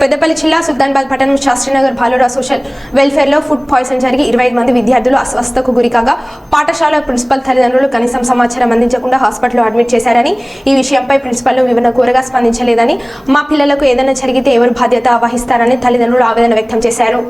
పెద్దపల్లి జిల్లా సుల్తానాబాద్ పట్టణం శాస్త్రీనగర్ బాలుర సోషల్ వెల్ఫేర్లో ఫుడ్ పాయిజన్ జరిగి 25 మంది విద్యార్థులు అస్వస్థతకు గురికాగా పాఠశాల ప్రిన్సిపల్ తల్లిదండ్రులు కనీసం సమాచారం అందించకుండా హాస్పిటల్లో అడ్మిట్ చేశారని, ఈ విషయంపై ప్రిన్సిపల్ వివరణ కోరగా స్పందించలేదని, మా పిల్లలకు ఏదైనా జరిగితే ఎవరు బాధ్యత వహిస్తారని తల్లిదండ్రులు ఆవేదన వ్యక్తం చేశారు.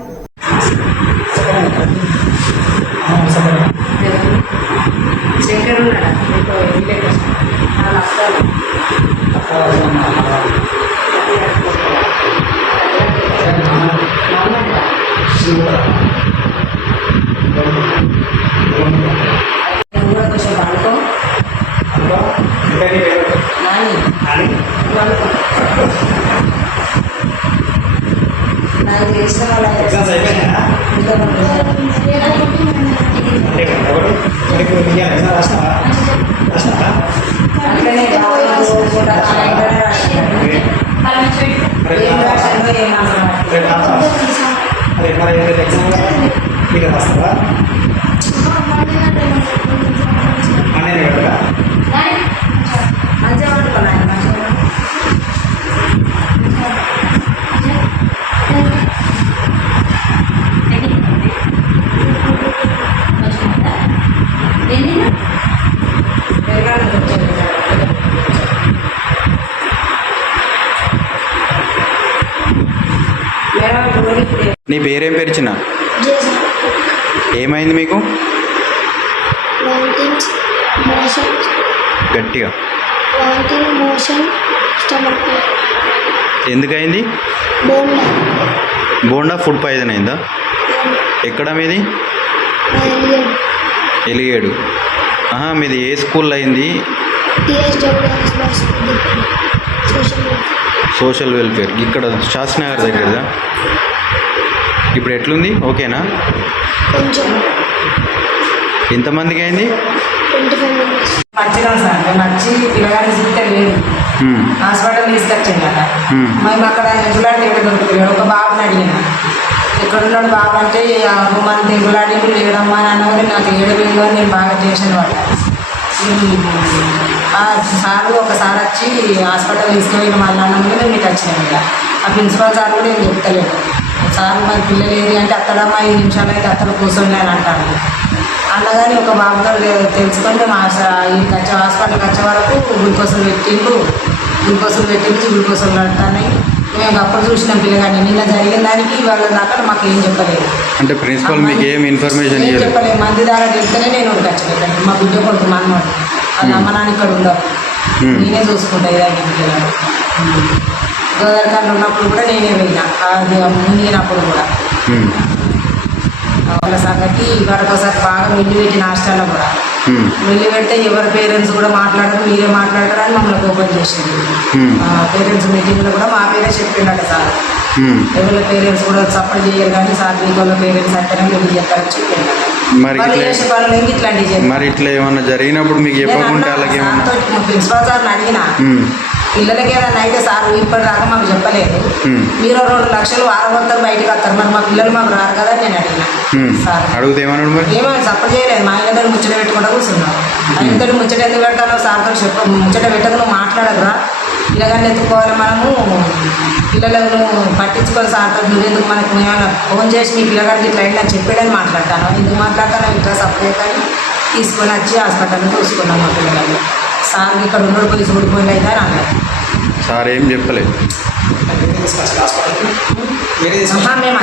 నాకు తెలిసిన వాళ్ళ అట్లనే మంచిగా పట్టుకోవాలి. నీ పేరేం పేరు చిన్న? ఏమైంది మీకు? గట్టిగా ఎందుకైంది? బోండా ఫుడ్ పాయిజన్ అయిందా? ఎక్కడ మీది? ఎలిగేడు. మీది ఏ స్కూల్లో అయింది? సోషల్ వెల్ఫేర్ ఇక్కడ శాస్త్రీనగర్ దగ్గరదా? ఇప్పుడు ఎట్లుంది? ఓకేనా? ఎంతమందికి అయింది? మంచిగా సార్ మంచి పిల్లగాని చూస్తే లేదు, హాస్పిటల్ తీసుకొచ్చింది కదా. మేము అక్కడ ఎగులాడి ఎక్కడ దొరుకుతున్నాడు. ఒక బాబుని అడిగిన ఎక్కడున్నాడు బాబు అంటే మన ఎగులాడి లేడమ్మా అని అన్నవారు. నాకు ఏడవేలు అని నేను బాగా చేసిన వాళ్ళు. సార్ ఒకసారి వచ్చి హాస్పిటల్ తీసుకుపోయిన మళ్ళీ అన్నప్పుడు మేము మీకు వచ్చినాం. ఇలా ఆ ప్రిన్సిపల్ సార్ కూడా ఏం చెప్తలేదు. సార్ మరి పిల్లలు ఏది అంటే అత్తడమ్మా 5 నిమిషాలు అయితే అత్తలు కూర్చోండి అని అంటాను. అన్నగాని ఒక బాబుతో తెలుసుకొని మేము హాస్పిటల్కి వచ్చే వరకు గ్లూకోజులు పెట్టిండు గ్లూకోజులు నడుతున్నాయి. మేము అప్పుడు చూసినాం పిల్లగాని. నిన్న జరిగిన దానికి వాళ్ళ దాకా మాకు ఏం చెప్పలేదు. అంటే ప్రిన్సిపల్ మీకు ఏం ఇన్ఫర్మేషన్ చెప్పలేదు. మంది ద్వారా చెప్తేనే నేను వచ్చాను. మా బిడ్డ కొడుకు మనమాట వాళ్ళ అమ్మ నాన్న ఇక్కడ ఉండవు, నేనే చూసుకుంటా. ఇదాన్ని పిల్లలు గోదావరికాయలు ఉన్నప్పుడు కూడా నేనే పోయినా, అది మునిగినప్పుడు కూడా. వాళ్ళ సంగతి వరకోసారి బాగా మిల్లి పెట్టిన హాస్టల్లో కూడా మిల్లి పెడితే ఎవరి పేరెంట్స్ కూడా మాట్లాడరు, మీరే మాట్లాడరు అని మమ్మల్ని ఓపెన్ చేసింది. పేరెంట్స్ మీటింగ్లో కూడా మా పేరే చెప్పిండట సార్. ఎవరి పేరెంట్స్ కూడా సపోర్ట్ చేయరు కానీ సార్ మీకు వాళ్ళ పేరెంట్స్ అంటేనే మీరు చెప్పారని చెప్పిండట. మరి ఇట్లా ఏమన్నా జరిగినప్పుడు మీకు చెప్పకుండా ప్రిన్సిపల్ సార్ని అడిగిన పిల్లలకి ఏదన్నా అయితే సార్ ఇప్పటిదాకా మాకు చెప్పలేదు, మీరు 2 లక్షలు వారగొత్తారు బయటకు వస్తారు, మరి మా పిల్లలు మాకు రారు కదా అని నేను అడిగిన. సార్ అడిగితే ఏమో సపోర్ట్ చేయలేదు. మా ఆయనతో ముచ్చట పెట్టుకుంటూ కూర్చున్నాం. ఆయనతో ముచ్చట ఎందుకు పెడతానో సార్తో ముచ్చట పెట్టక నువ్వు మాట్లాడదురా, పిల్లగాన్ని ఎత్తుకోవాలి మనము, పిల్లలను పట్టించుకోవాలి సార్తో. నువ్వెందుకు మనకు ఏమైనా ఫోన్ చేసి మీ పిల్లగాడికి ఇట్లా అయిందని చెప్పాడని మాట్లాడతాను, ఎందుకు మాట్లాడతాను ఇట్లా సపరేట్ అని తీసుకొని వచ్చి హాస్పిటల్ని చూసుకున్నాం. మా పిల్లగాన్ని సార్ ఇక్కడ ఉన్నోడు పోయి చూడిపోయింది అయితే అని అన్నారు. సార్ ఏం చెప్పలేదు. మేము